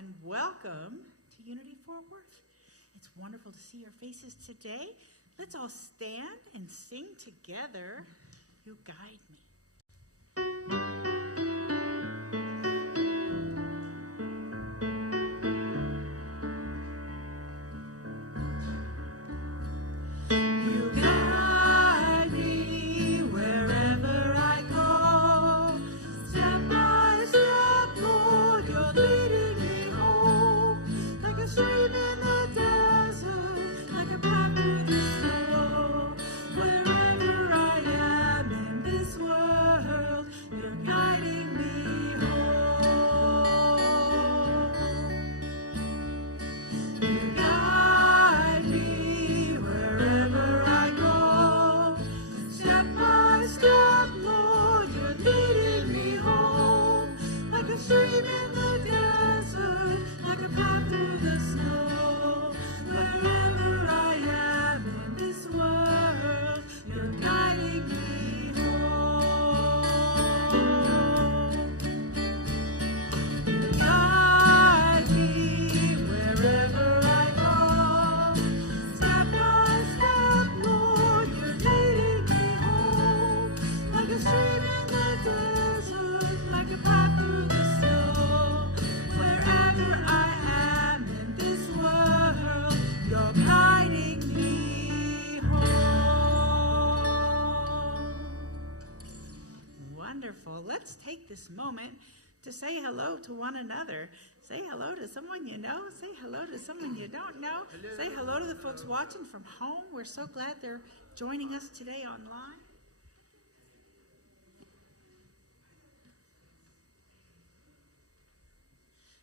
and welcome to Unity Fort Worth. It's wonderful to see your faces today. Let's all stand and sing together, You Guide Me. Let's take this moment to say hello to one another. Say hello to someone you know. Say hello to someone you don't know. Hello. Say hello to the folks watching from home. We're so glad they're joining us today online.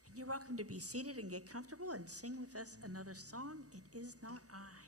And you're welcome to be seated and get comfortable and sing with us another song, It Is Not I.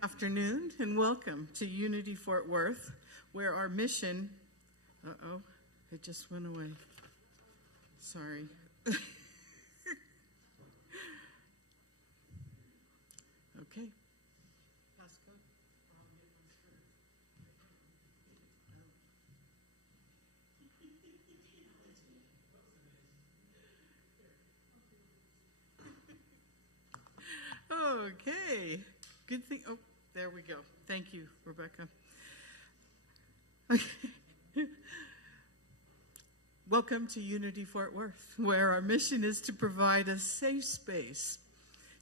Afternoon and welcome to Unity Fort Worth, where our mission, it just went away. Sorry. Okay. Okay. Good thing. Oh, there we go. Thank you, Rebecca. Welcome to Unity Fort Worth, where our mission is to provide a safe space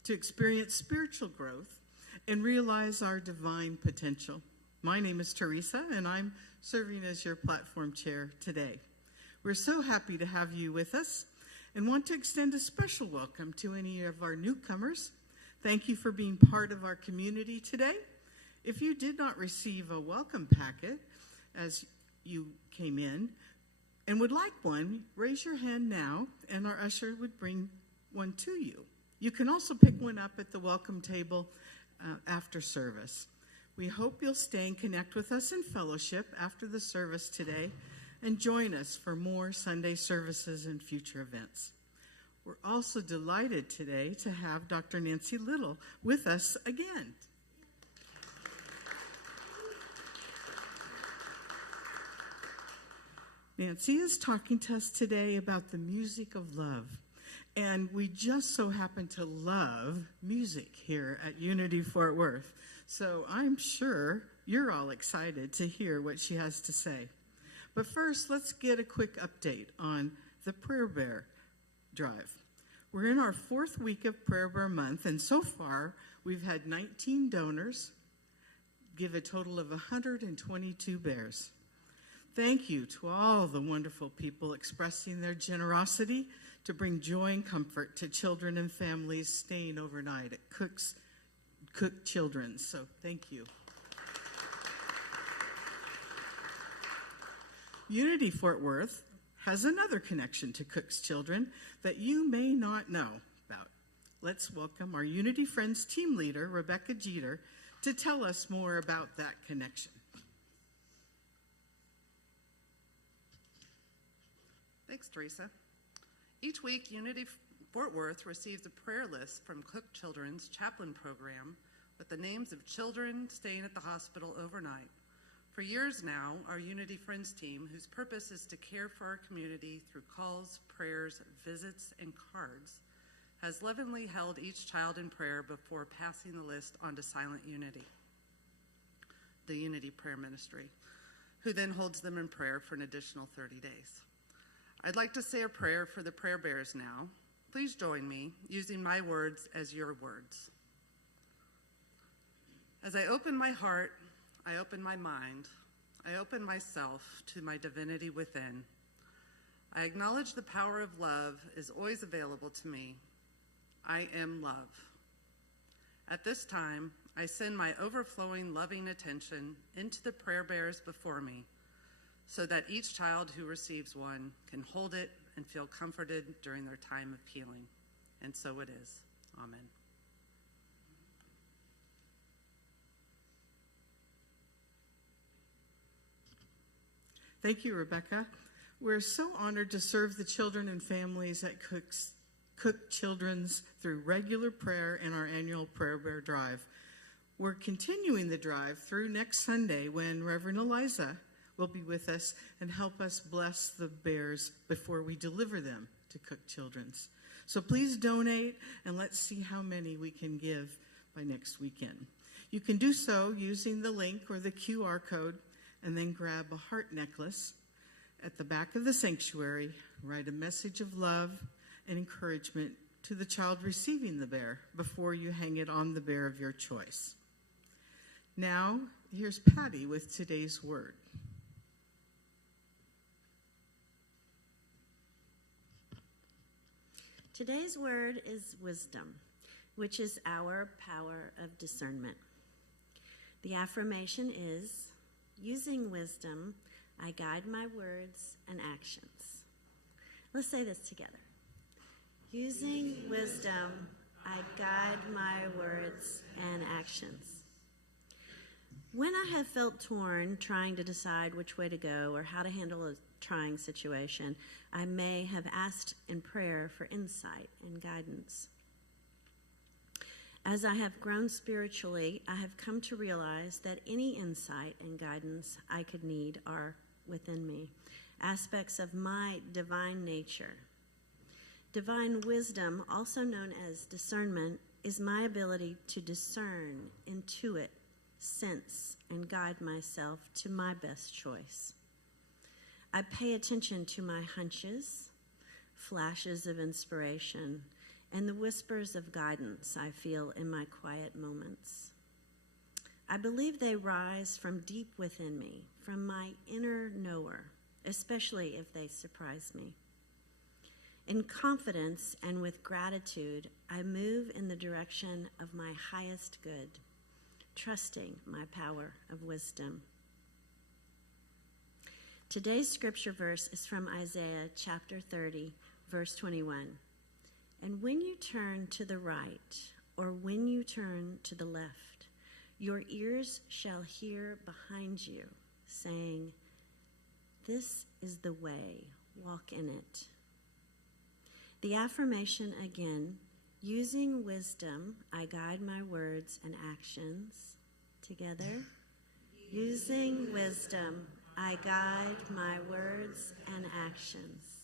to experience spiritual growth and realize our divine potential. My name is Teresa, and I'm serving as your platform chair today. We're so happy to have you with us and want to extend a special welcome to any of our newcomers. Thank you for being part of our community today. If you did not receive a welcome packet as you came in and would like one, raise your hand now and our usher would bring one to you. You can also pick one up at the welcome table after service. We hope you'll stay and connect with us in fellowship after the service today and join us for more Sunday services and future events. We're also delighted today to have Dr. Nancy Little with us again. Nancy is talking to us today about the music of love. And we just so happen to love music here at Unity Fort Worth. So I'm sure you're all excited to hear what she has to say. But first, let's get a quick update on the Prayer Bear Drive. We're in our 4th week of Prayer Bear Month, and so far we've had 19 donors give a total of 122 bears. Thank you to all the wonderful people expressing their generosity to bring joy and comfort to children and families staying overnight at Cook Children's. So thank you. Unity Fort Worth has another connection to Cook's Children that you may not know about. Let's welcome our Unity Friends team leader, Rebecca Jeter, to tell us more about that connection. Thanks, Teresa. Each week, Unity Fort Worth receives a prayer list from Cook Children's chaplain program with the names of children staying at the hospital overnight. For years now, our Unity Friends team, whose purpose is to care for our community through calls, prayers, visits, and cards, has lovingly held each child in prayer before passing the list on to Silent Unity, the Unity Prayer Ministry, who then holds them in prayer for an additional 30 days. I'd like to say a prayer for the prayer bears now. Please join me, using my words as your words. As I open my heart, I open my mind, I open myself to my divinity within. I acknowledge the power of love is always available to me. I am love. At this time, I send my overflowing loving attention into the prayer bears before me, so that each child who receives one can hold it and feel comforted during their time of healing. And so it is. Amen. Thank you, Rebecca. We're so honored to serve the children and families at Cook Children's through regular prayer and our annual Prayer Bear Drive. We're continuing the drive through next Sunday when Reverend Eliza will be with us and help us bless the bears before we deliver them to Cook Children's. So please donate, and let's see how many we can give by next weekend. You can do so using the link or the QR code, and then grab a heart necklace at the back of the sanctuary. Write a message of love and encouragement to the child receiving the bear before you hang it on the bear of your choice. Now, here's Patty with today's word. Today's word is wisdom, which is our power of discernment. The affirmation is, using wisdom, I guide my words and actions. Let's say this together. Using wisdom, I guide my words and actions. When I have felt torn trying to decide which way to go or how to handle a trying situation, I may have asked in prayer for insight and guidance. As I have grown spiritually, I have come to realize that any insight and guidance I could need are within me, aspects of my divine nature. Divine wisdom, also known as discernment, is my ability to discern, intuit, sense, and guide myself to my best choice. I pay attention to my hunches, flashes of inspiration, and the whispers of guidance I feel in my quiet moments. I believe they rise from deep within me, from my inner knower, especially if they surprise me. In confidence and with gratitude, I move in the direction of my highest good, trusting my power of wisdom. Today's scripture verse is from Isaiah chapter 30, verse 21. And when you turn to the right, or when you turn to the left, your ears shall hear behind you, saying, This is the way. Walk in it. The affirmation again, using wisdom, I guide my words and actions. Together. Using wisdom, I guide my words and actions.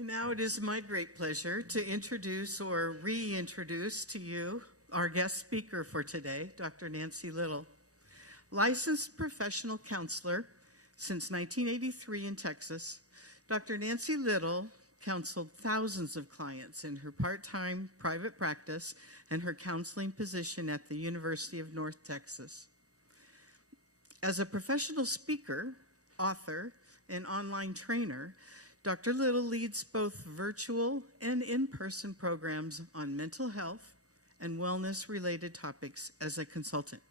Now it is my great pleasure to introduce or reintroduce to you our guest speaker for today, Dr. Nancy Little. Licensed professional counselor since 1983 in Texas, Dr. Nancy Little counseled thousands of clients in her part-time private practice and her counseling position at the University of North Texas. As a professional speaker, author, and online trainer, Dr. Little leads both virtual and in-person programs on mental health and wellness-related topics as a consultant.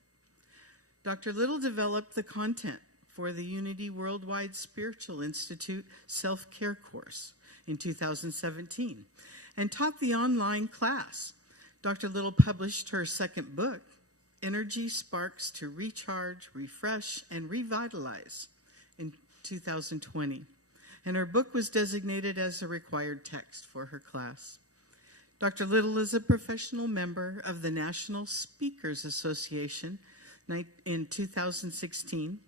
Dr. Little developed the content for the Unity Worldwide Spiritual Institute self-care course in 2017 and taught the online class. Dr. Little published her second book, Energy Sparks to Recharge, Refresh, and Revitalize, in 2020. And her book was designated as a required text for her class. Dr. Little is a professional member of the National Speakers Association in 2016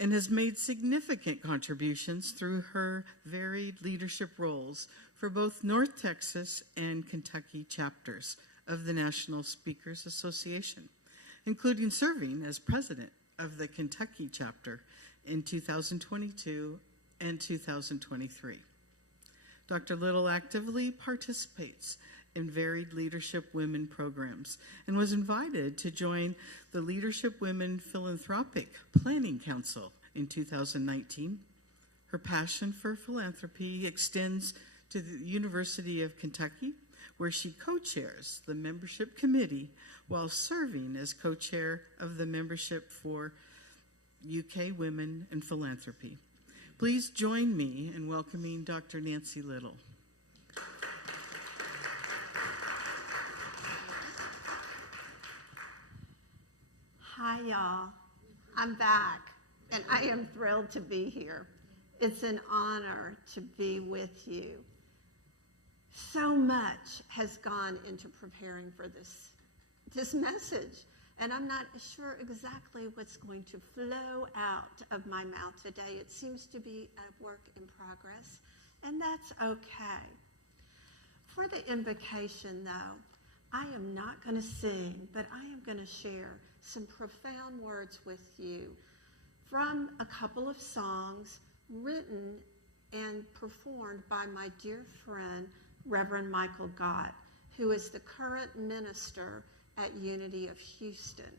and has made significant contributions through her varied leadership roles for both North Texas and Kentucky chapters of the National Speakers Association, including serving as president of the Kentucky chapter in 2022 and 2023. Dr. Little actively participates in varied Leadership Women programs and was invited to join the Leadership Women Philanthropic Planning Council in 2019. Her passion for philanthropy extends to the University of Kentucky, where she co-chairs the membership committee while serving as co-chair of the membership for UK Women in Philanthropy. Please join me in welcoming Dr. Nancy Little. Hi, y'all. I'm back, and I am thrilled to be here. It's an honor to be with you. So much has gone into preparing for this message, and I'm not sure exactly what's going to flow out of my mouth today. It seems to be a work in progress, and that's okay. For the invocation, though, I am not going to sing, but I am going to share some profound words with you from a couple of songs written and performed by my dear friend, Reverend Michael Gott, who is the current minister at Unity of Houston,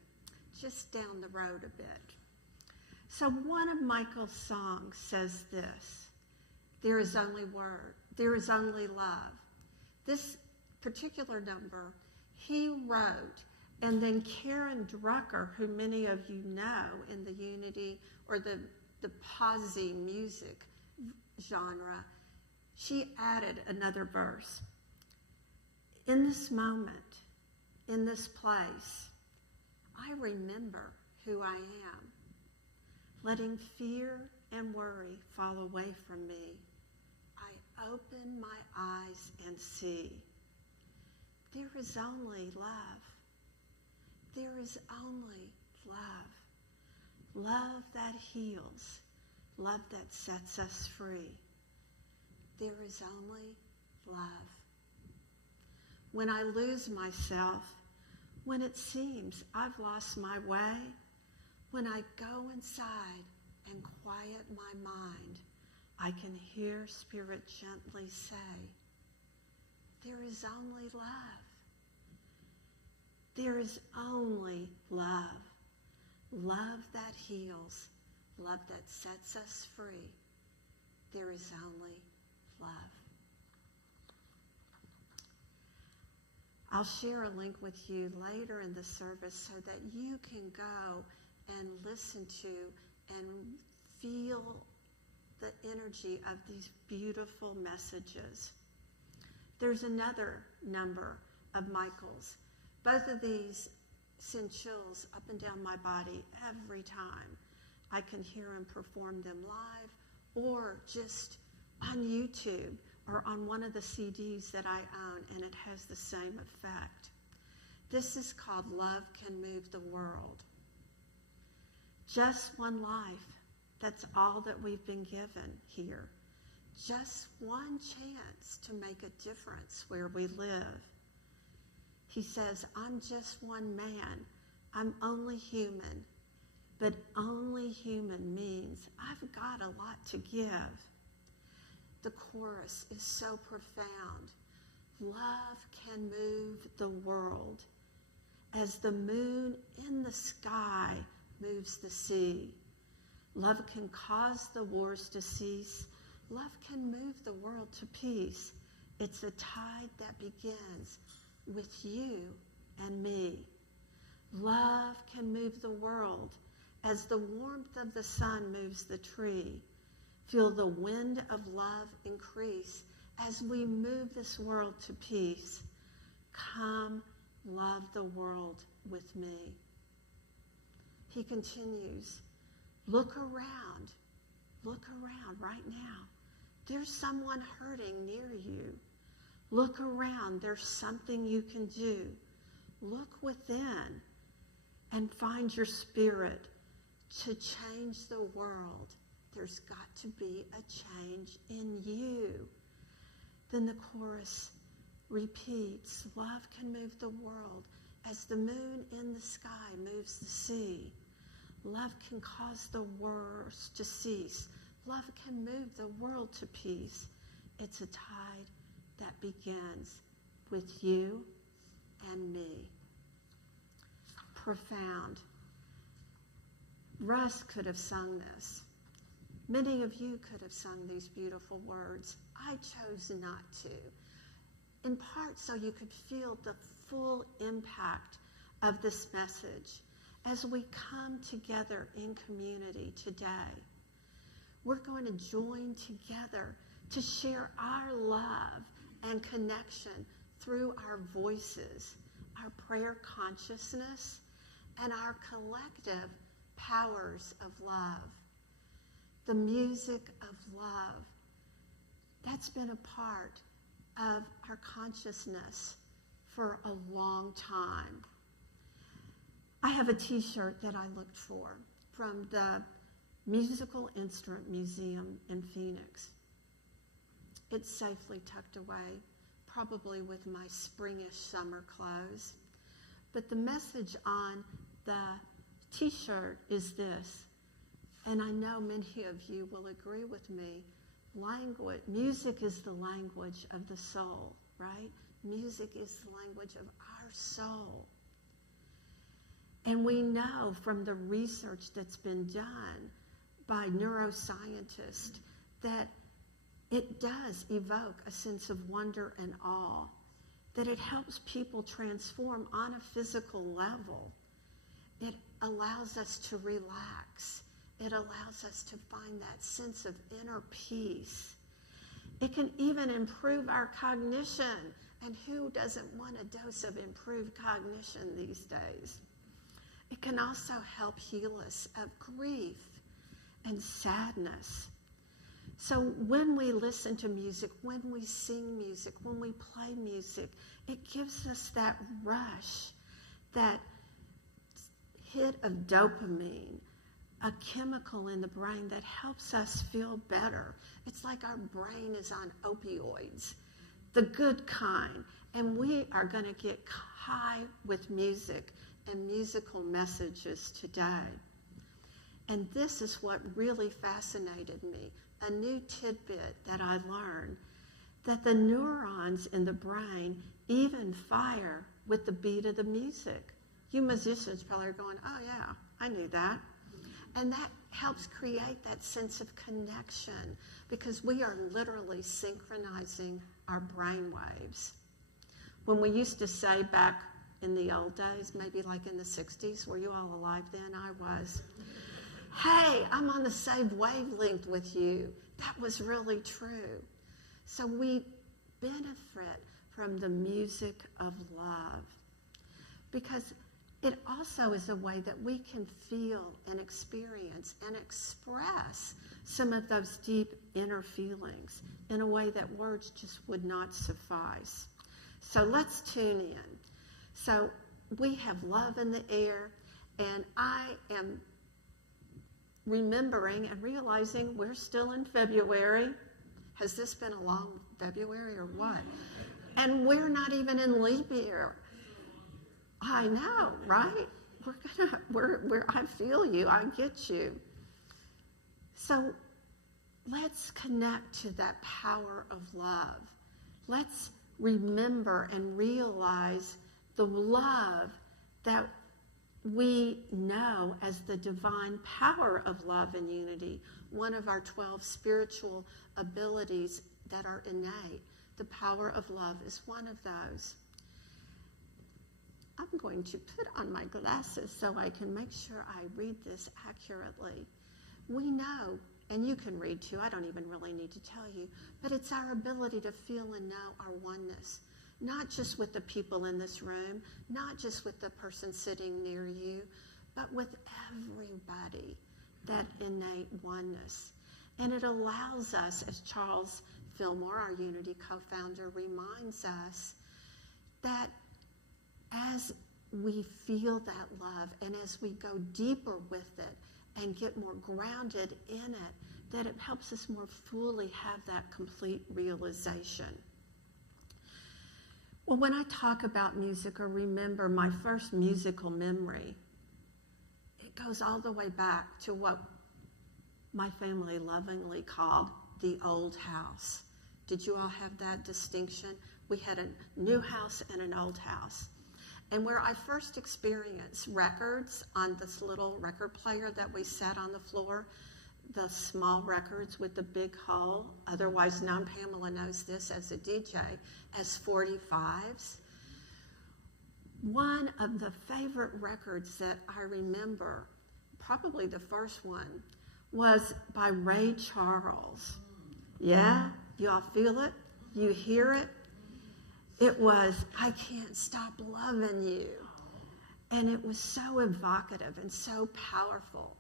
just down the road a bit. So one of Michael's songs says this: there is only word, there is only love. This particular number he wrote, and then Karen Drucker, who many of you know in the Unity or the posse music genre, she added another verse. In this moment, in this place, I remember who I am, letting fear and worry fall away from me. I open my eyes and see. There is only love. There is only love. Love that heals. Love that sets us free. There is only love. When I lose myself, when it seems I've lost my way, when I go inside and quiet my mind, I can hear Spirit gently say, there is only love. There is only love. Love that heals. Love that sets us free. There is only love. I'll share a link with you later in the service so that you can go and listen to and feel the energy of these beautiful messages. There's another number of Michael's. Both of these send chills up and down my body every time I can hear him perform them live or just on YouTube or on one of the CDs that I own, and it has the same effect. This is called Love Can Move the World. Just one life. That's all that we've been given here. Just one chance to make a difference where we live. He says, I'm just one man. I'm only human. But only human means I've got a lot to give. the chorus is so profound. Love can move the world as the moon in the sky moves the sea. Love can cause the wars to cease. Love can move the world to peace. It's a tide that begins with you and me. Love can move the world as the warmth of the sun moves the tree. Feel the wind of love increase as we move this world to peace. Come, love the world with me. He continues, look around right now. There's someone hurting near you. Look around, there's something you can do. Look within and find your spirit to change the world. There's got to be a change in you. Then the chorus repeats, love can move the world as the moon in the sky moves the sea. Love can cause the wars to cease. Love can move the world to peace. It's a tide that begins with you and me. Profound. Russ could have sung this. Many of you could have sung these beautiful words. I chose not to, in part so you could feel the full impact of this message as we come together in community today. We're going to join together to share our love and connection through our voices, our prayer consciousness, and our collective powers of love. The music of love, that's been a part of our consciousness for a long time. I have a t-shirt that I looked for from the Musical Instrument Museum in Phoenix. It's safely tucked away, probably with my springish summer clothes. But the message on the t-shirt is this, and I know many of you will agree with me. Music is the language of the soul, right? Music is the language of our soul. And we know from the research that's been done by neuroscientists that it does evoke a sense of wonder and awe, that it helps people transform on a physical level. It allows us to relax. It allows us to find that sense of inner peace. It can even improve our cognition. And who doesn't want a dose of improved cognition these days? It can also help heal us of grief and sadness. So when we listen to music, when we sing music, when we play music, it gives us that rush, that hit of dopamine, a chemical in the brain that helps us feel better. It's like our brain is on opioids, the good kind, and we are going to get high with music and musical messages today. And this is what really fascinated me, a new tidbit that I learned, that the neurons in the brain even fire with the beat of the music. You musicians probably are going, oh yeah, I knew that. And that helps create that sense of connection because we are literally synchronizing our brain waves. When we used to say back in the old days, maybe like in the 60s, were you all alive then? I was. Hey, I'm on the same wavelength with you. That was really true. So we benefit from the music of love because it also is a way that we can feel and experience and express some of those deep inner feelings in a way that words just would not suffice. So let's tune in. So we have love in the air, and I am remembering and realizing we're still in February. Has this been a long February or what? And we're not even in leap year. I know, right? I feel you, I get you. So let's connect to that power of love. Let's remember and realize the love that we know as the divine power of love and unity, one of our 12 spiritual abilities that are innate. The power of love is one of those. I'm going to put on my glasses so I can make sure I read this accurately. We know, and you can read too, I don't even really need to tell you, but it's our ability to feel and know our oneness, not just with the people in this room, not just with the person sitting near you, but with everybody, that innate oneness. And it allows us, as Charles Fillmore, our Unity co-founder, reminds us, that as we feel that love and as we go deeper with it and get more grounded in it, that it helps us more fully have that complete realization. Well, when I talk about music or remember my first musical memory, it goes all the way back to what my family lovingly called the old house. Did you all have that distinction? We had a new house and an old house. And where I first experienced records on this little record player that we sat on the floor, the small records with the big hole, otherwise known, Pamela knows this as a DJ, as 45s. One of the favorite records that I remember, probably the first one, was by Ray Charles. Yeah? You all feel it? You hear it? It was, I Can't Stop Loving You. And it was so evocative and so powerful.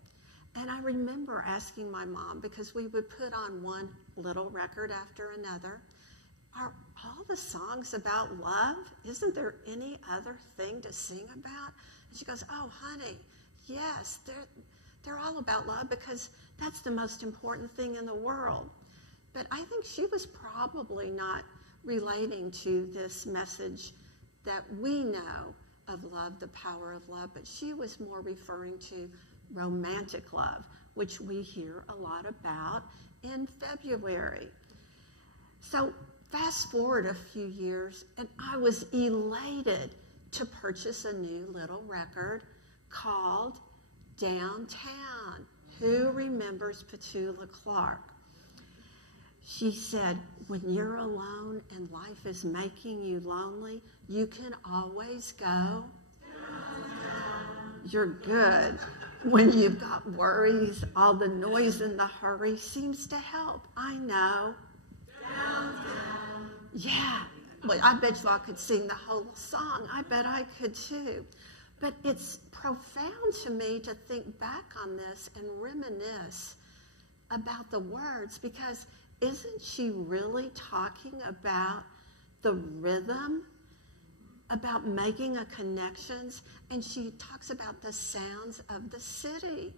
And I remember asking my mom, because we would put on one little record after another, are all the songs about love? Isn't there any other thing to sing about? And she goes, oh, honey, yes, they're all about love because that's the most important thing in the world. But I think she was probably not relating to this message that we know of love, the power of love, but she was more referring to romantic love, which we hear a lot about in February. So fast forward a few years, and I was elated to purchase a new little record called Downtown. Who remembers Petula Clark? She said, when you're alone and life is making you lonely, you can always go. You're good. When you've got worries, all the noise and the hurry seems to help. I know. Yeah. Well, I bet you I could sing the whole song. I bet I could too. But it's profound to me to think back on this and reminisce about the words, because isn't she really talking about the rhythm, about making a connections? And she talks about the sounds of the city.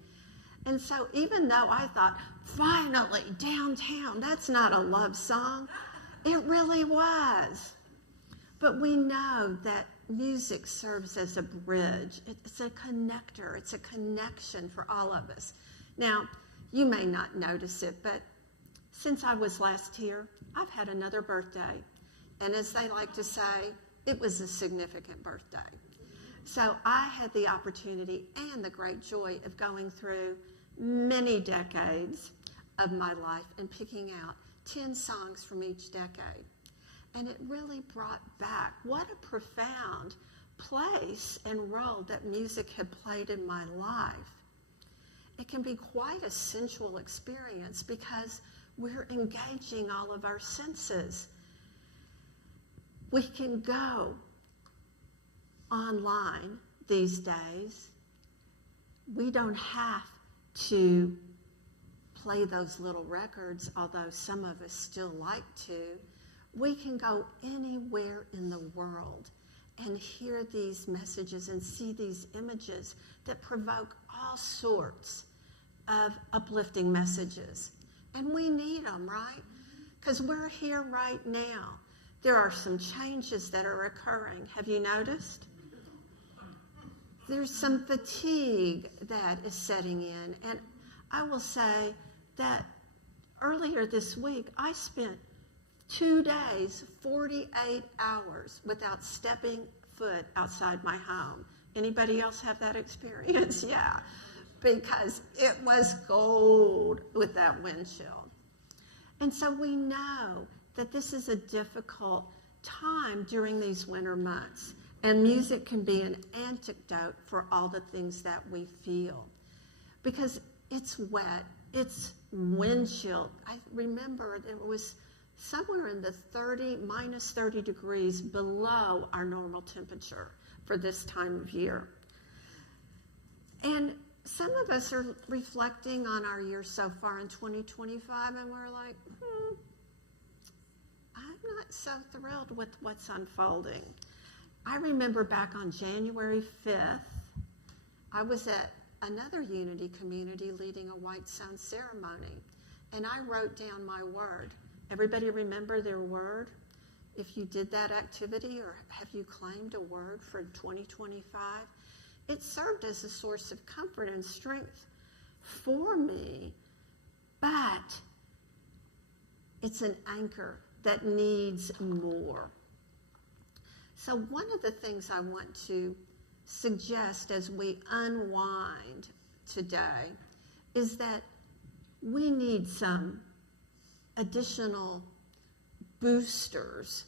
And so even though I thought, finally, Downtown, that's not a love song, it really was. But we know that music serves as a bridge. It's a connector. It's a connection for all of us. Now, you may not notice it, but since I was last here, I've had another birthday. And as they like to say, it was a significant birthday. So I had the opportunity and the great joy of going through many decades of my life and picking out 10 songs from each decade. And it really brought back what a profound place and role that music had played in my life. It can be quite a sensual experience because we're engaging all of our senses. We can go online these days. We don't have to play those little records, although some of us still like to. We can go anywhere in the world and hear these messages and see these images that provoke all sorts of uplifting messages. And we need them, right? Because we're here right now. There are some changes that are occurring. Have you noticed? There's some fatigue that is setting in. And I will say that Earlier this week, I spent 2 days, 48 hours without stepping foot outside my home. Anybody else have that experience? Yeah, because it was cold with that wind chill. And so we know that this is a difficult time during these winter months, and music can be an antidote for all the things that we feel. Because it's wet, it's wind chill. I remember it was somewhere in the minus 30 degrees below our normal temperature for this time of year. And some of us are reflecting on our year so far in 2025, and we're like, I'm not so thrilled with what's unfolding. I remember back on January 5th, I was at another Unity community leading a white stone ceremony, and I wrote down my word. Everybody remember their word? If you did that activity, or have you claimed a word for 2025? It served as a source of comfort and strength for me, but it's an anchor that needs more. So one of the things I want to suggest as we unwind today is that we need some additional boosters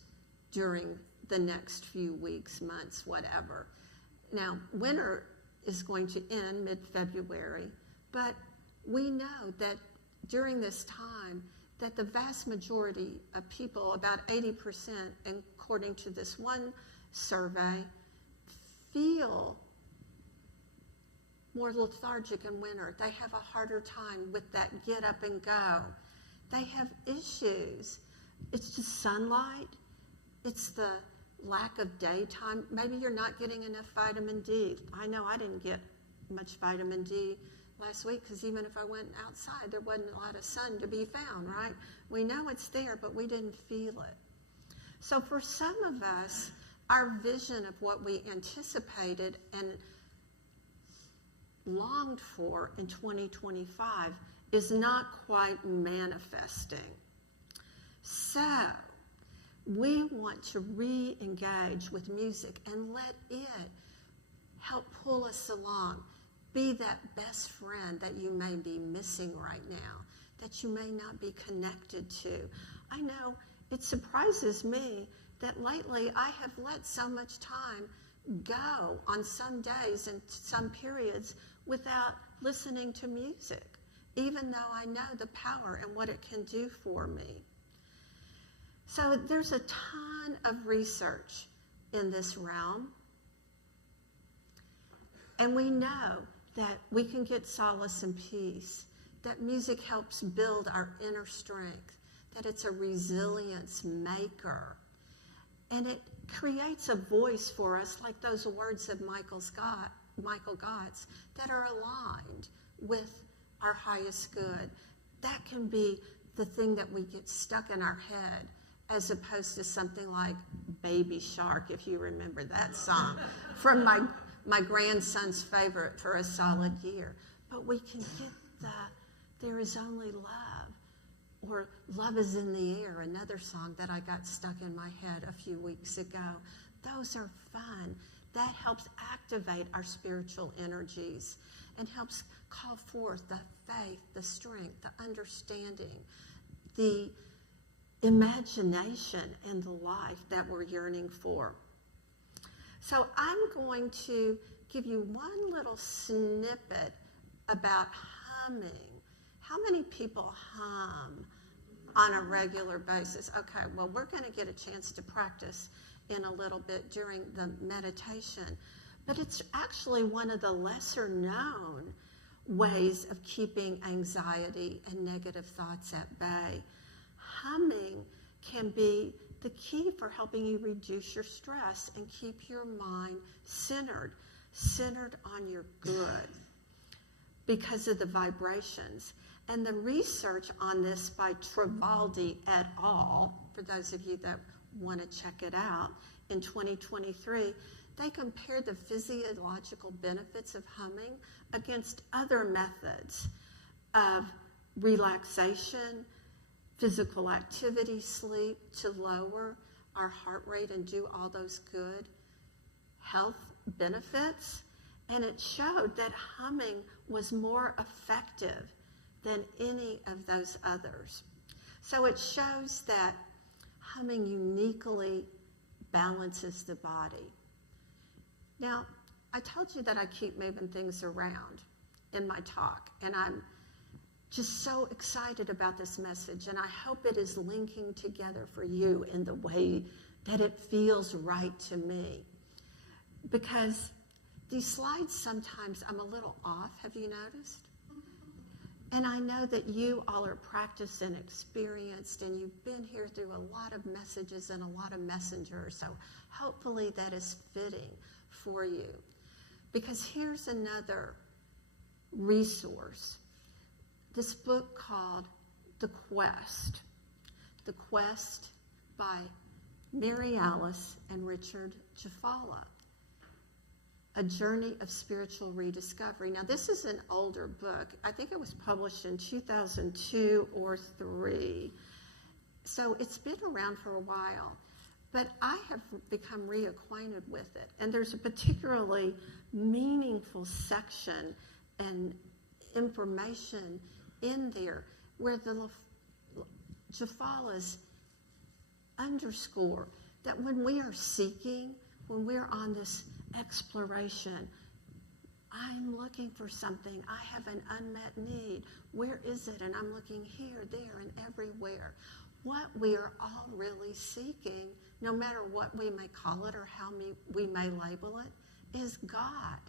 during the next few weeks, months, whatever. Now, winter is going to end mid-February, but we know that during this time that the vast majority of people, about 80%, according to this one survey, feel more lethargic in winter. They have a harder time with that get up and go. They have issues. It's the sunlight. It's the lack of daytime. Maybe you're not getting enough vitamin D. I know I didn't get much vitamin D last week because even if I went outside, there wasn't a lot of sun to be found, right? We know it's there, but we didn't feel it. So for some of us, our vision of what we anticipated and longed for in 2025 is not quite manifesting. So we want to re-engage with music and let it help pull us along. Be that best friend that you may be missing right now, that you may not be connected to. I know it surprises me that lately I have let so much time go on some days and some periods without listening to music, even though I know the power and what it can do for me. So there's a ton of research in this realm, and we know that we can get solace and peace, that music helps build our inner strength, that it's a resilience maker, and it creates a voice for us like those words of Michael Gott's that are aligned with our highest good. That can be the thing that we get stuck in our head, as opposed to something like Baby Shark, if you remember that song, from my grandson's favorite for a solid year. But we can get There Is Only Love, or Love Is in the Air, another song that I got stuck in my head a few weeks ago. Those are fun. That helps activate our spiritual energies and helps call forth the faith, the strength, the understanding, the imagination, and the life that we're yearning for. So I'm going to give you one little snippet about humming. How many people hum on a regular basis? Okay, well, we're going to get a chance to practice in a little bit during the meditation, but it's actually one of the lesser known ways of keeping anxiety and negative thoughts at bay. Humming can be the key for helping you reduce your stress and keep your mind centered on your good because of the vibrations. And the research on this by Travaldi et al., for those of you that want to check it out, in 2023, they compared the physiological benefits of humming against other methods of relaxation physical activity, sleep, to lower our heart rate and do all those good health benefits. And it showed that humming was more effective than any of those others. So it shows that humming uniquely balances the body. Now, I told you that I keep moving things around in my talk, and I'm just so excited about this message, and I hope it is linking together for you in the way that it feels right to me. Because these slides, sometimes I'm a little off, have you noticed? And I know that you all are practiced and experienced, and you've been here through a lot of messages and a lot of messengers, so hopefully that is fitting for you. Because here's another resource. This book called The Quest by Mary Alice and Richard Jafala. A Journey of Spiritual Rediscovery. Now, this is an older book. I think it was published in 2002 or 3. So it's been around for a while. But I have become reacquainted with it. And there's a particularly meaningful section and information in there where the Jafalas underscore that when we are seeking, when we're on this exploration, I'm looking for something. I have an unmet need. Where is it? And I'm looking here, there, and everywhere. What we are all really seeking, no matter what we may call it or how we may label it, is God.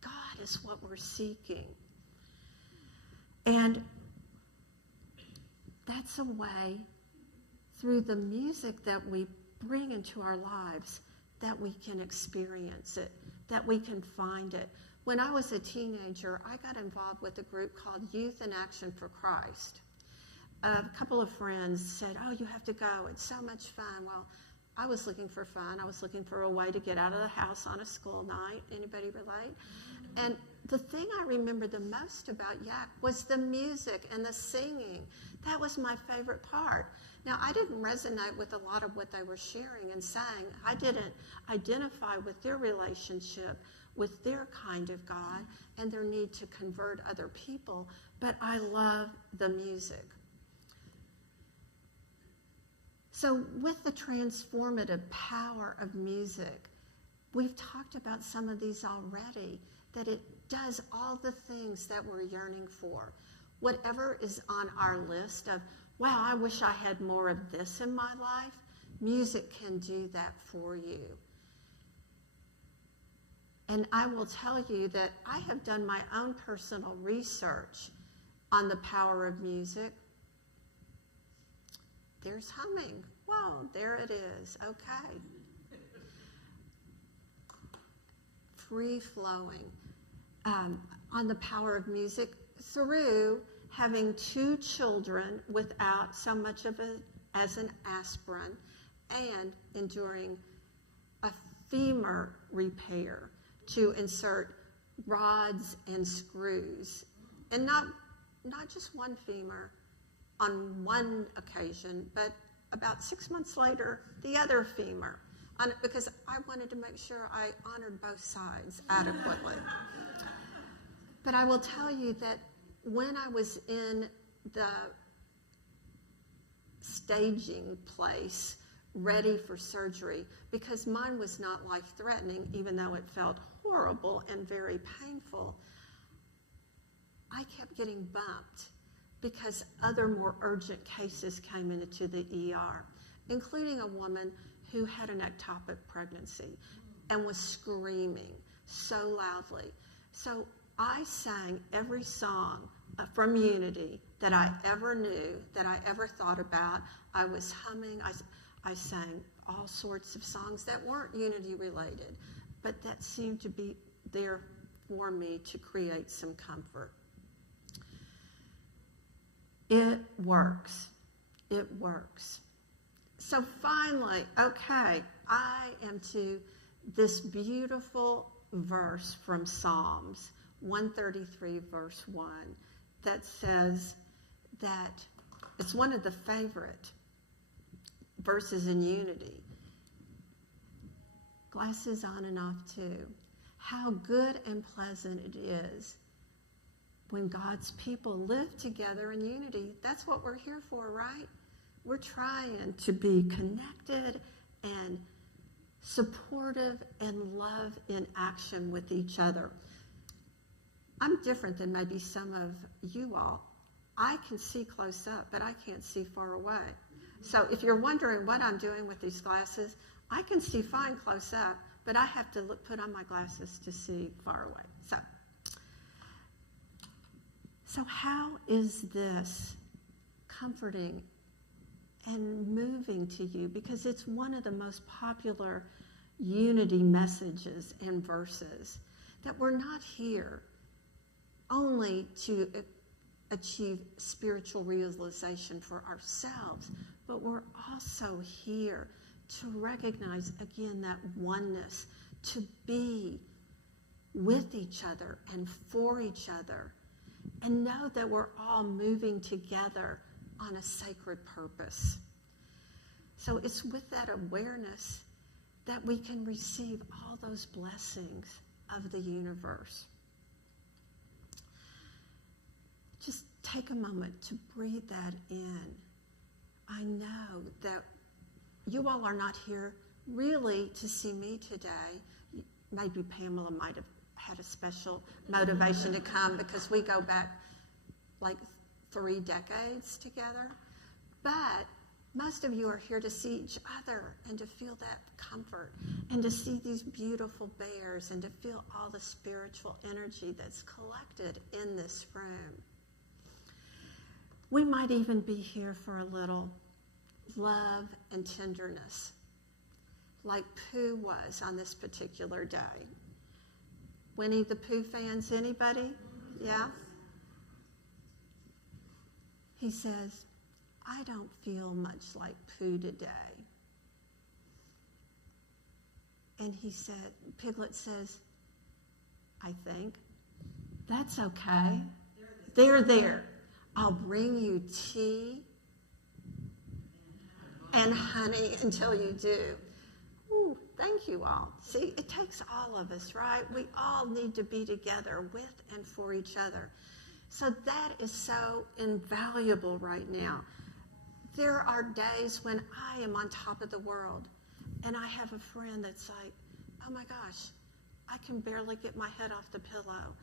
God is what we're seeking. And that's a way, through the music that we bring into our lives, that we can experience it, that we can find it. When I was a teenager, I got involved with a group called Youth in Action for Christ. A couple of friends said, "Oh, you have to go. It's so much fun." Well, I was looking for fun. I was looking for a way to get out of the house on a school night. Anybody relate? And the thing I remember the most about YAC was the music and the singing. That was my favorite part. Now, I didn't resonate with a lot of what they were sharing and saying. I didn't identify with their relationship with their kind of God and their need to convert other people, but I love the music. So with the transformative power of music, we've talked about some of these already, that it does all the things that we're yearning for. Whatever is on our list of, wow, I wish I had more of this in my life, music can do that for you. And I will tell you that I have done my own personal research on the power of music. There's humming. Whoa, there it is. Okay. Free flowing. On the power of music through having 2 children without so much of it as an aspirin, and enduring a femur repair to insert rods and screws, and not just one femur on one occasion, but about 6 months later, the other femur, because I wanted to make sure I honored both sides adequately. But I will tell you that when I was in the staging place, ready for surgery, because mine was not life-threatening, even though it felt horrible and very painful, I kept getting bumped because other more urgent cases came into the ER, including a woman who had an ectopic pregnancy and was screaming so loudly. So I sang every song from Unity that I ever knew, that I ever thought about. I was humming. I sang all sorts of songs that weren't Unity related, but that seemed to be there for me to create some comfort. It works. It works. So finally, okay, I am to this beautiful verse from Psalms 133, verse 1, that says that It's one of the favorite verses in unity. Glasses on and off too. How good and pleasant it is when God's people live together in unity. That's what we're here for, right? We're trying to be connected and supportive and love in action with each other. I'm different than maybe some of you all. I can see close up, but I can't see far away. So if you're wondering what I'm doing with these glasses, I can see fine close up, but I have to put on my glasses to see far away. So how is this comforting and moving to you? Because it's one of the most popular unity messages and verses, that we're not here only to achieve spiritual realization for ourselves, but we're also here to recognize again that oneness, to be with each other and for each other, and know that we're all moving together on a sacred purpose. So it's with that awareness that we can receive all those blessings of the universe. Just take a moment to breathe that in. I know that you all are not here really to see me today. Maybe Pamela might have had a special motivation to come because we go back like 3 decades together. But most of you are here to see each other and to feel that comfort and to see these beautiful bears and to feel all the spiritual energy that's collected in this room. We might even be here for a little love and tenderness, like Pooh was on this particular day. Winnie the Pooh fans, anybody? Yeah? He says, I don't feel much like Pooh today. And he said, Piglet says, I think, that's okay. They're there. I'll bring you tea and honey until you do. Ooh, thank you all. See, it takes all of us, right? We all need to be together with and for each other. So that is so invaluable right now. There are days when I am on top of the world and I have a friend that's like, oh my gosh, I can barely get my head off the pillow.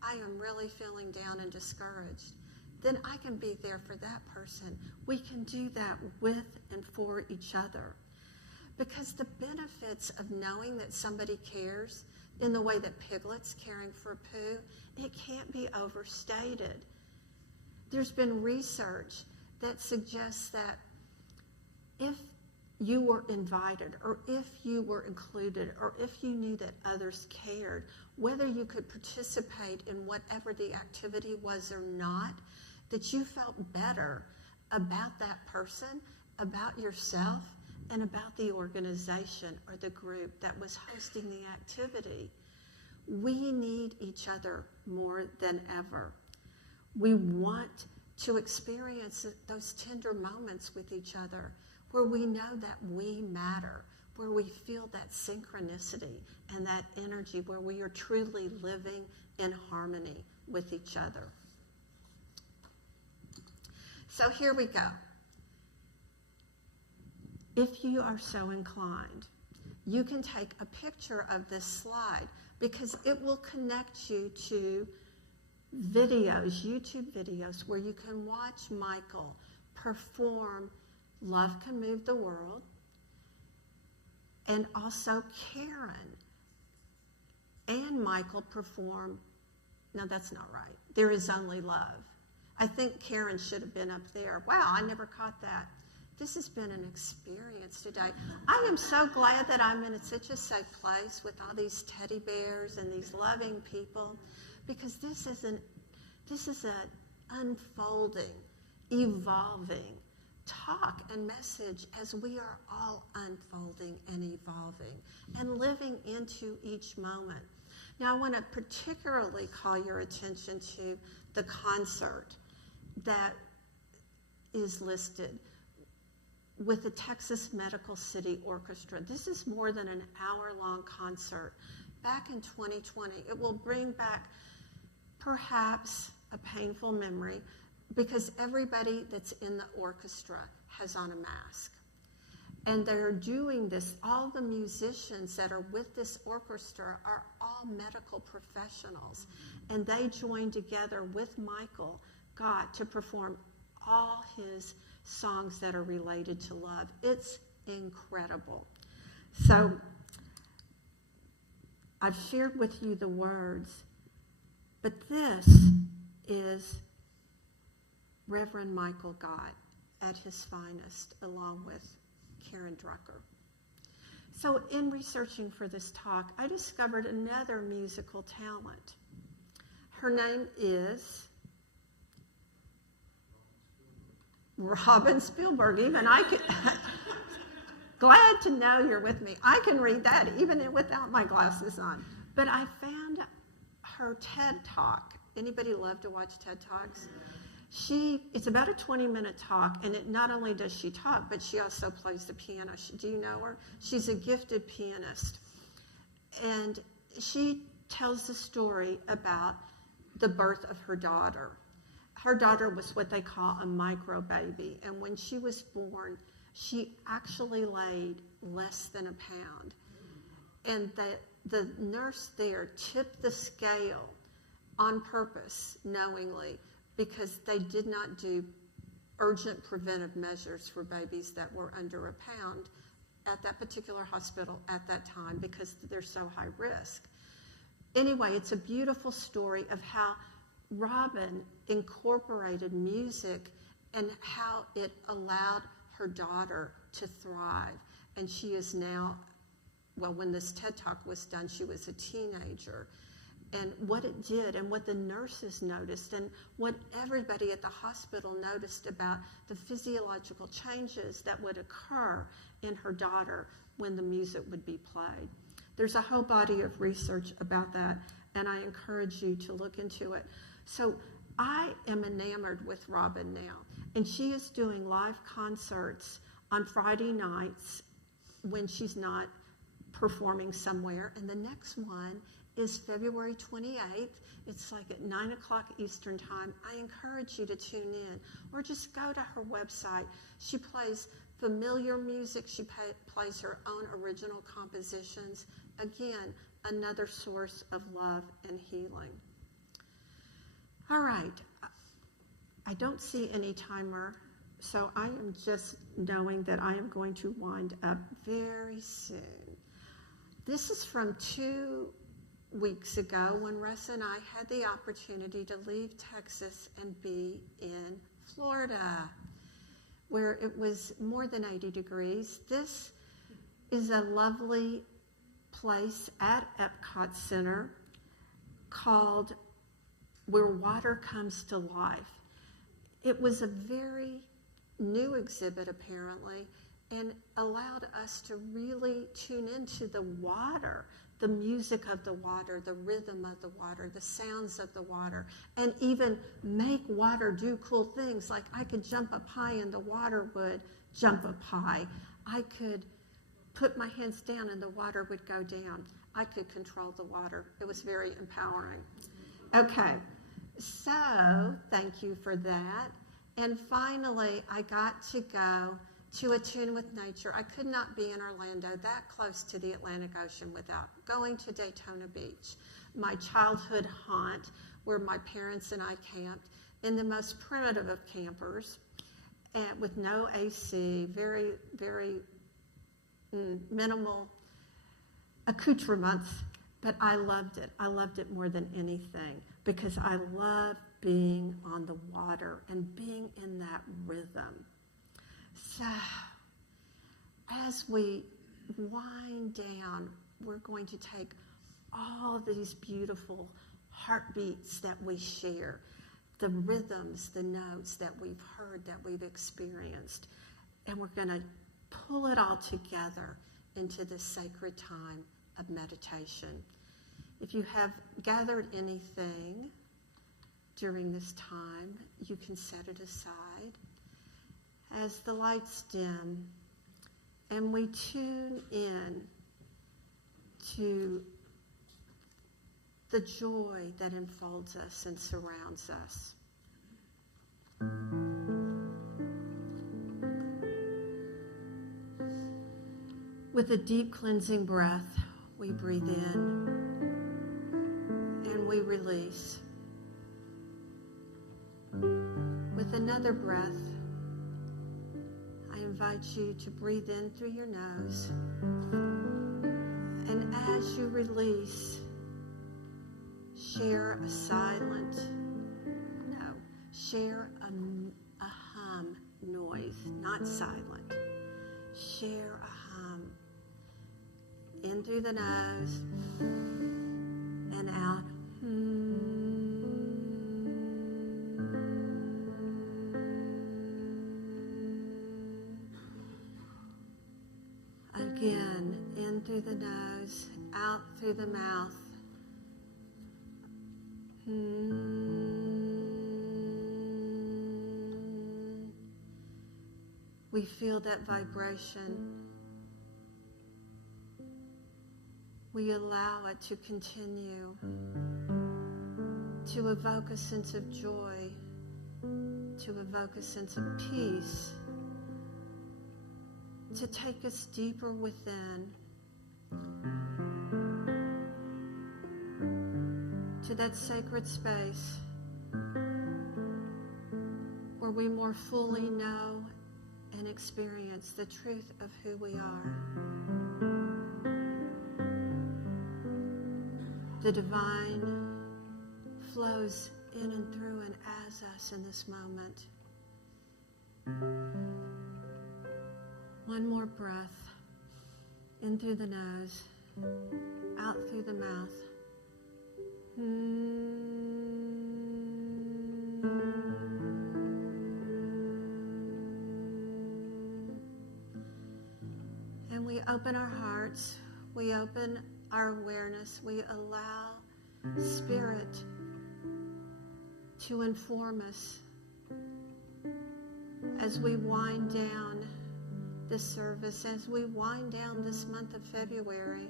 I am really feeling down and discouraged. Then I can be there for that person. We can do that with and for each other. Because the benefits of knowing that somebody cares in the way that Piglet's caring for Pooh, it can't be overstated. There's been research that suggests that if you were invited or if you were included or if you knew that others cared, whether you could participate in whatever the activity was or not, that you felt better about that person, about yourself, and about the organization or the group that was hosting the activity. We need each other more than ever. We want to experience those tender moments with each other where we know that we matter, where we feel that synchronicity and that energy, where we are truly living in harmony with each other. So here we go. If you are so inclined, you can take a picture of this slide because it will connect you to videos, YouTube videos, where you can watch Michael perform Love Can Move the World, and also Karen and Michael perform, no, that's not right, There Is Only Love. I think Karen should have been up there. Wow, I never caught that. This has been an experience today. I am so glad that I'm in such a safe place with all these teddy bears and these loving people, because this is an unfolding, evolving talk and message as we are all unfolding and evolving and living into each moment. Now, I want to particularly call your attention to the concert that is listed with the Texas Medical City Orchestra. This is more than an hour-long concert. Back in 2020, it will bring back perhaps a painful memory because everybody that's in the orchestra has on a mask. And they're doing this, all the musicians that are with this orchestra are all medical professionals. And they join together with Michael Gott to perform all his songs that are related to love. It's incredible. So I've shared with you the words, but this is Reverend Michael Gott at his finest, along with Karen Drucker. So in researching for this talk, I discovered another musical talent. Her name is Robin Spielberg. Even I could, glad to know you're with me. I can read that even without my glasses on. But I found her TED Talk. Anybody love to watch TED Talks? It's about a 20-minute talk, and not only does she talk, but she also plays the piano. Do you know her? She's a gifted pianist. And she tells the story about the birth of her daughter. Her daughter was what they call a micro baby, and when she was born, she actually weighed less than a pound. And the nurse there tipped the scale on purpose, knowingly, because they did not do urgent preventive measures for babies that were under a pound at that particular hospital at that time because they're so high risk. Anyway, it's a beautiful story of how Robin incorporated music and how it allowed her daughter to thrive. And she is now, well, when this TED Talk was done, she was a teenager. And what it did and what the nurses noticed and what everybody at the hospital noticed about the physiological changes that would occur in her daughter when the music would be played. There's a whole body of research about that, and I encourage you to look into it. So I am enamored with Robin now, and she is doing live concerts on Friday nights when she's not performing somewhere, and the next one is February 28th. It's like at 9 o'clock Eastern time. I encourage you to tune in or just go to her website. She plays familiar music. She plays her own original compositions. Again, another source of love and healing. All right. I don't see any timer, so I am just knowing that I am going to wind up very soon. This is from 2 weeks ago when Russ and I had the opportunity to leave Texas and be in Florida, where it was more than 80 degrees. This is a lovely place at Epcot Center called Where Water Comes to Life. It was a very new exhibit, apparently, and allowed us to really tune into the water, the music of the water, the rhythm of the water, the sounds of the water, and even make water do cool things. Like I could jump up high and the water would jump up high. I could put my hands down and the water would go down. I could control the water. It was very empowering. Okay, so thank you for that. And finally, I got to go to Attune with Nature. I could not be in Orlando, that close to the Atlantic Ocean, without going to Daytona Beach, my childhood haunt where my parents and I camped in the most primitive of campers with no AC, very, very minimal accoutrements, but I loved it. I loved it more than anything because I love being on the water and being in that rhythm. So, as we wind down, we're going to take all these beautiful heartbeats that we share, the rhythms, the notes that we've heard, that we've experienced, and we're going to pull it all together into this sacred time of meditation. If you have gathered anything during this time, you can set it aside. as the lights dim and we tune in to the joy that enfolds us and surrounds us. With a deep cleansing breath, we breathe in and we release. With another breath, I invite you to breathe in through your nose. And as you release, share a hum noise, not silent. Share a hum. In through the nose and out. Again, in through the nose, out through the mouth. We feel that vibration. We allow it to continue to evoke a sense of joy, to evoke a sense of peace, to take us deeper within, to that sacred space where we more fully know and experience the truth of who we are. The divine flows in and through and as us in this moment. One more breath. In through the nose, out through the mouth. And we open our hearts. We open our awareness. We allow Spirit to inform us as we wind down this service, as we wind down this month of February.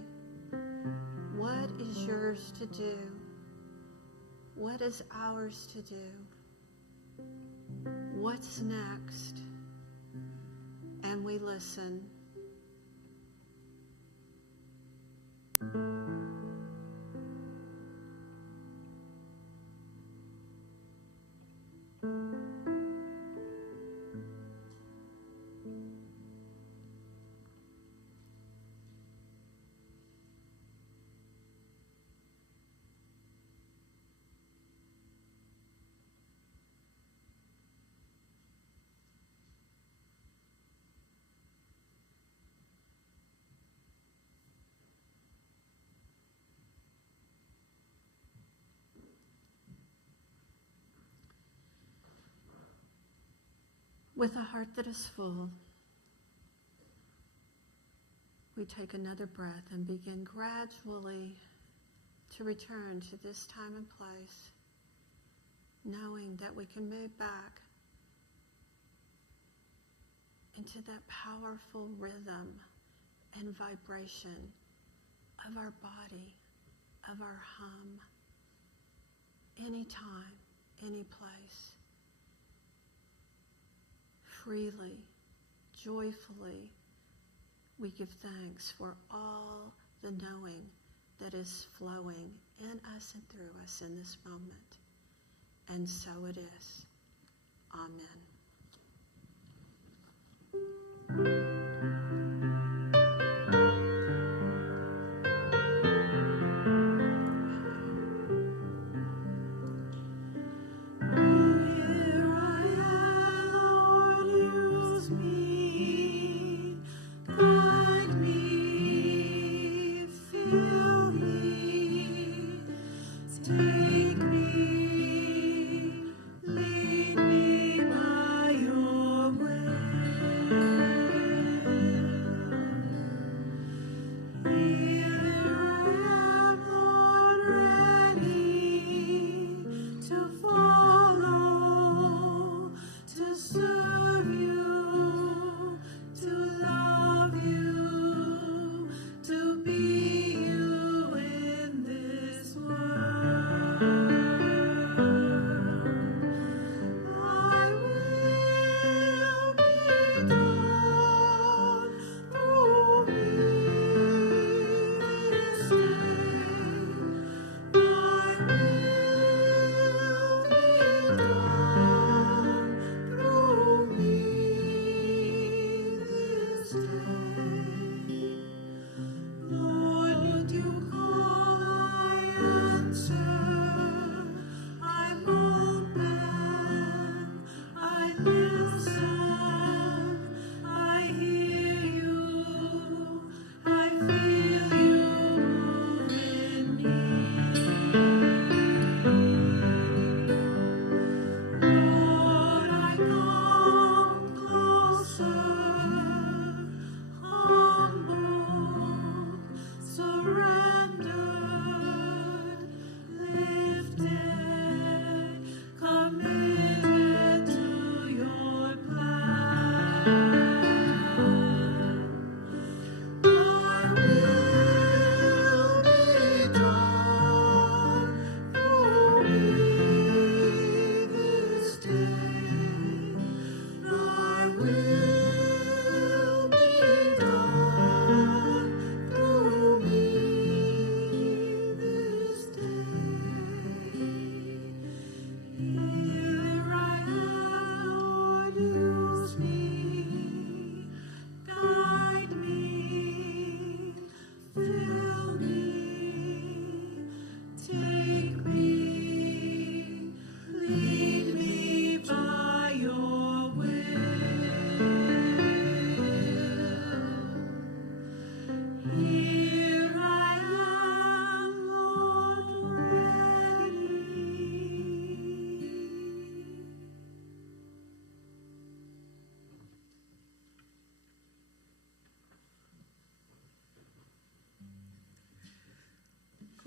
What is yours to do? What is ours to do? What's next? And we listen. With a heart that is full, we take another breath and begin gradually to return to this time and place, knowing that we can move back into that powerful rhythm and vibration of our body, of our hum, anytime, any place. Freely, joyfully, we give thanks for all the knowing that is flowing in us and through us in this moment. And so it is. Amen. To serve you.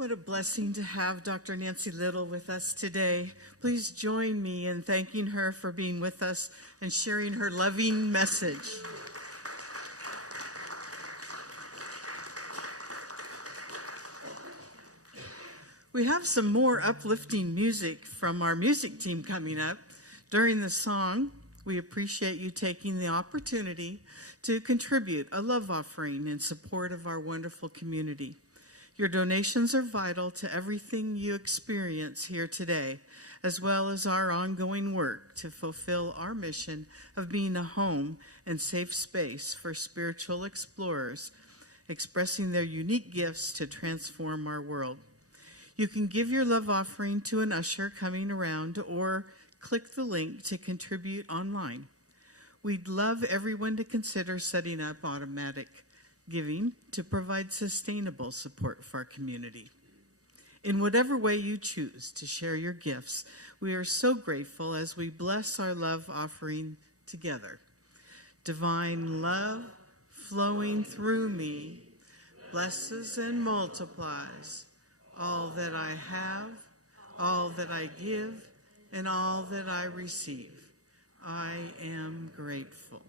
What a blessing to have Dr. Nancy Little with us today. Please join me in thanking her for being with us and sharing her loving message. We have some more uplifting music from our music team coming up. During the song, we appreciate you taking the opportunity to contribute a love offering in support of our wonderful community. Your donations are vital to everything you experience here today, as well as our ongoing work to fulfill our mission of being a home and safe space for spiritual explorers, expressing their unique gifts to transform our world. You can give your love offering to an usher coming around or click the link to contribute online. We'd love everyone to consider setting up automatic giving to provide sustainable support for our community. In whatever way you choose to share your gifts, we are so grateful as we bless our love offering together. Divine love flowing through me blesses and multiplies all that I have, all that I give, and all that I receive. I am grateful.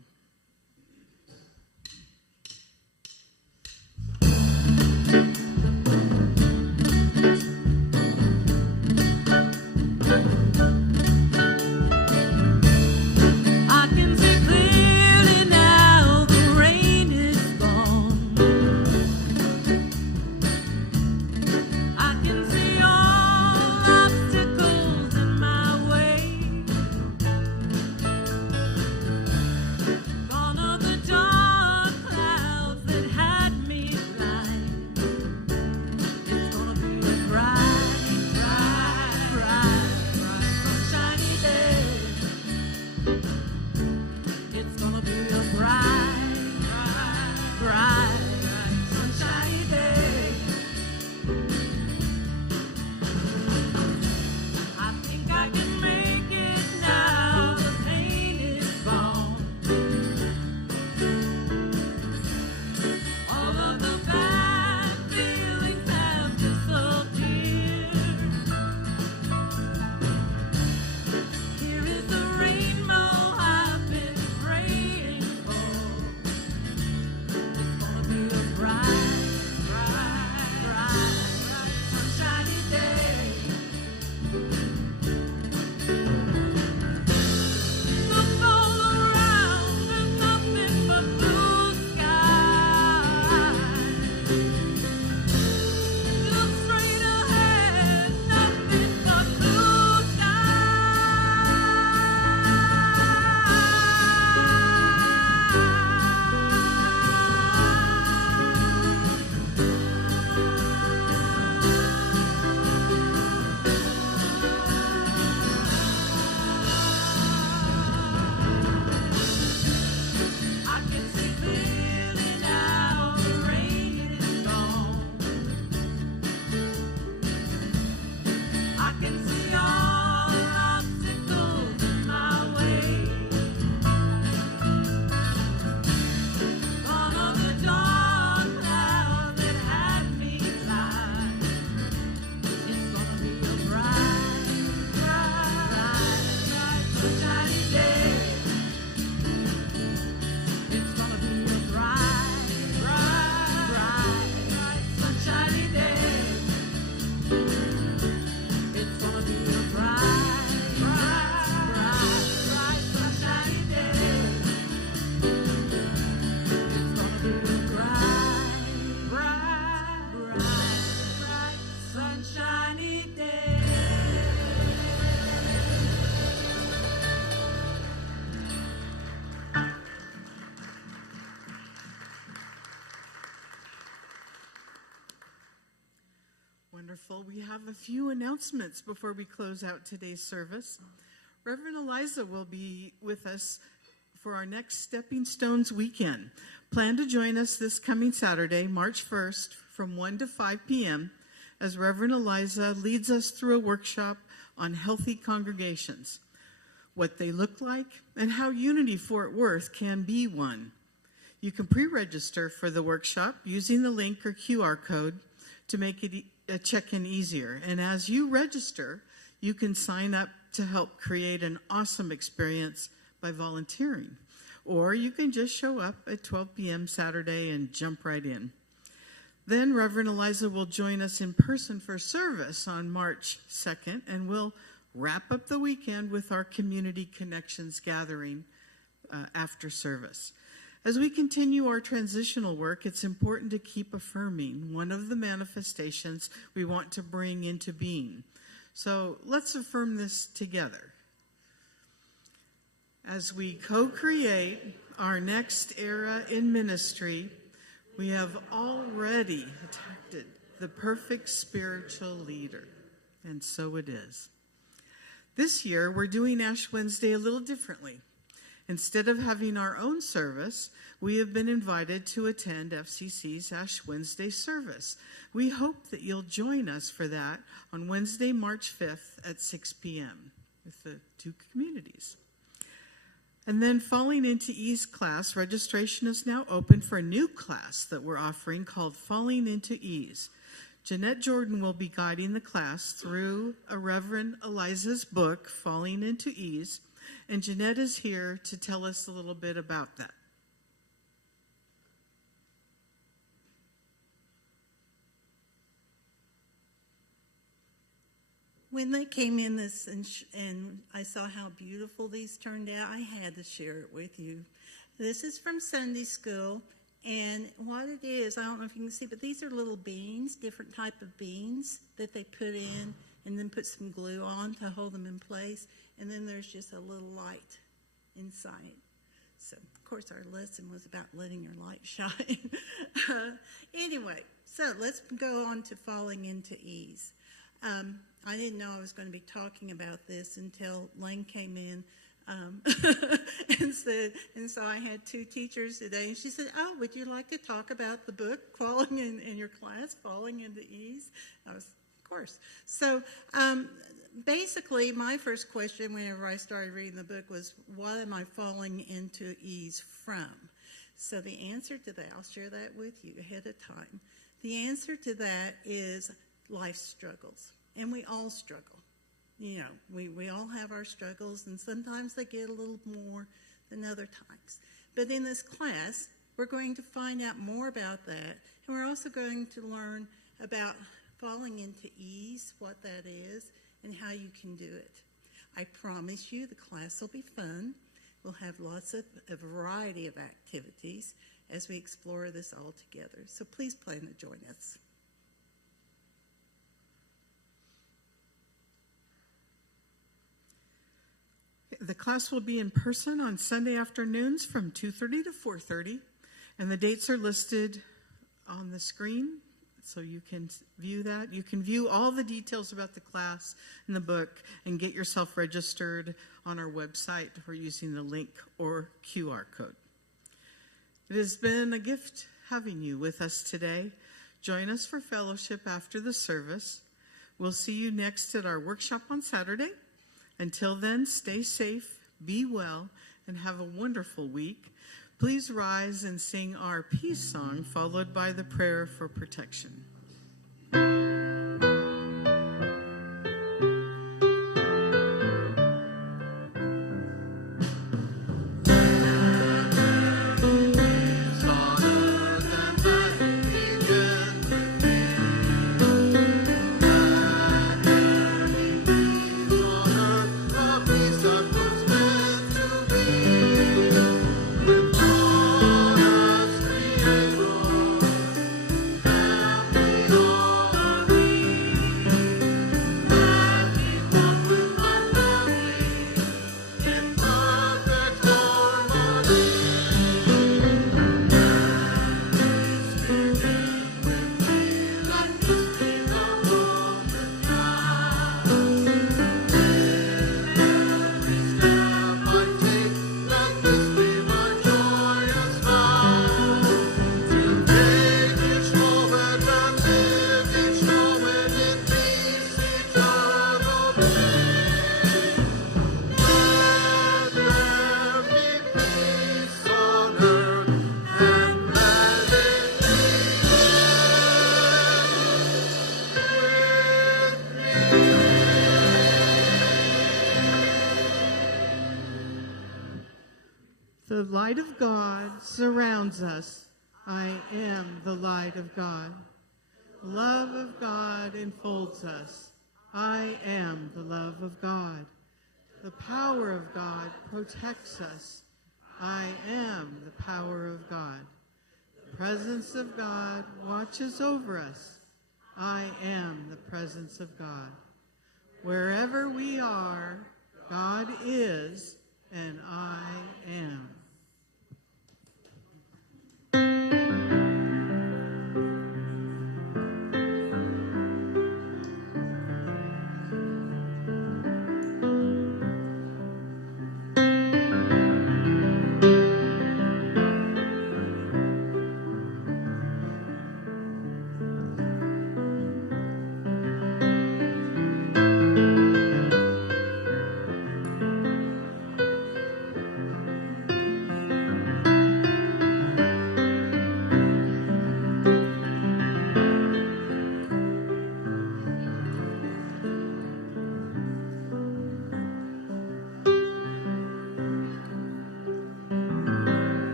Wonderful. We have a few announcements before we close out today's service. Reverend Eliza will be with us for our next Stepping Stones weekend. Plan to join us this coming Saturday, March 1st, from 1 to 5 p.m. as Reverend Eliza leads us through a workshop on healthy congregations, what they look like, and how Unity Fort Worth can be one. You can pre-register for the workshop using the link or QR code to make it a check-in easier. And as you register, you can sign up to help create an awesome experience by volunteering. Or you can just show up at 12 p.m. Saturday and jump right in. Then Reverend Eliza will join us in person for service on March 2nd, and we'll wrap up the weekend with our Community Connections gathering after service. As we continue our transitional work, it's important to keep affirming one of the manifestations we want to bring into being. So let's affirm this together. As we co-create our next era in ministry, we have already attracted the perfect spiritual leader, and so it is. This year, we're doing Ash Wednesday a little differently. Instead of having our own service, we have been invited to attend FCC's Ash Wednesday service. We hope that you'll join us for that on Wednesday, March 5th at 6 p.m. with the two communities. And then Falling into Ease class, registration is now open for a new class that we're offering called Falling into Ease. Jeanette Jordan will be guiding the class through a Reverend Eliza's book, Falling into Ease, and Jeanette is here to tell us a little bit about that. When they came in this and I saw how beautiful these turned out, I had to share it with you. This is from Sunday school, and what it is, I don't know if you can see, but these are little beans, different type of beans that they put in and then put some glue on to hold them in place, and then there's just a little light inside. So, of course, our lesson was about letting your light shine. Anyway, so let's go on to Falling into Ease. I didn't know I was going to be talking about this until Lane came in and said, and so I had two teachers today, and she said, "Oh, would you like to talk about the book, Falling in your class, Falling into Ease?" I was, of course. So basically, my first question whenever I started reading the book was, what am I falling into ease from? So the answer to that, I'll share that with you ahead of time. The answer to that is life struggles. And we all struggle. You know, we all have our struggles, and sometimes they get a little more than other times. But in this class, we're going to find out more about that, and we're also going to learn about falling into ease, what that is, and how you can do it. I promise you the class will be fun. We'll have lots of a variety of activities as we explore this all together. So please plan to join us. The class will be in person on Sunday afternoons from 2:30 to 4:30, and the dates are listed on the screen, so you can view that. You can view all the details about the class in the book and get yourself registered on our website or using the link or QR code. It has been a gift having you with us today. Join us for fellowship after the service. We'll see you next at our workshop on Saturday. Until then, stay safe, be well, and have a wonderful week. Please rise and sing our peace song, followed by the prayer for protection. The light of God surrounds us. I am the light of God. The love of God enfolds us. I am the love of God. The power of God protects us. I am the power of God. The presence of God watches over us. I am the presence of God. Wherever we are, God is, and I am.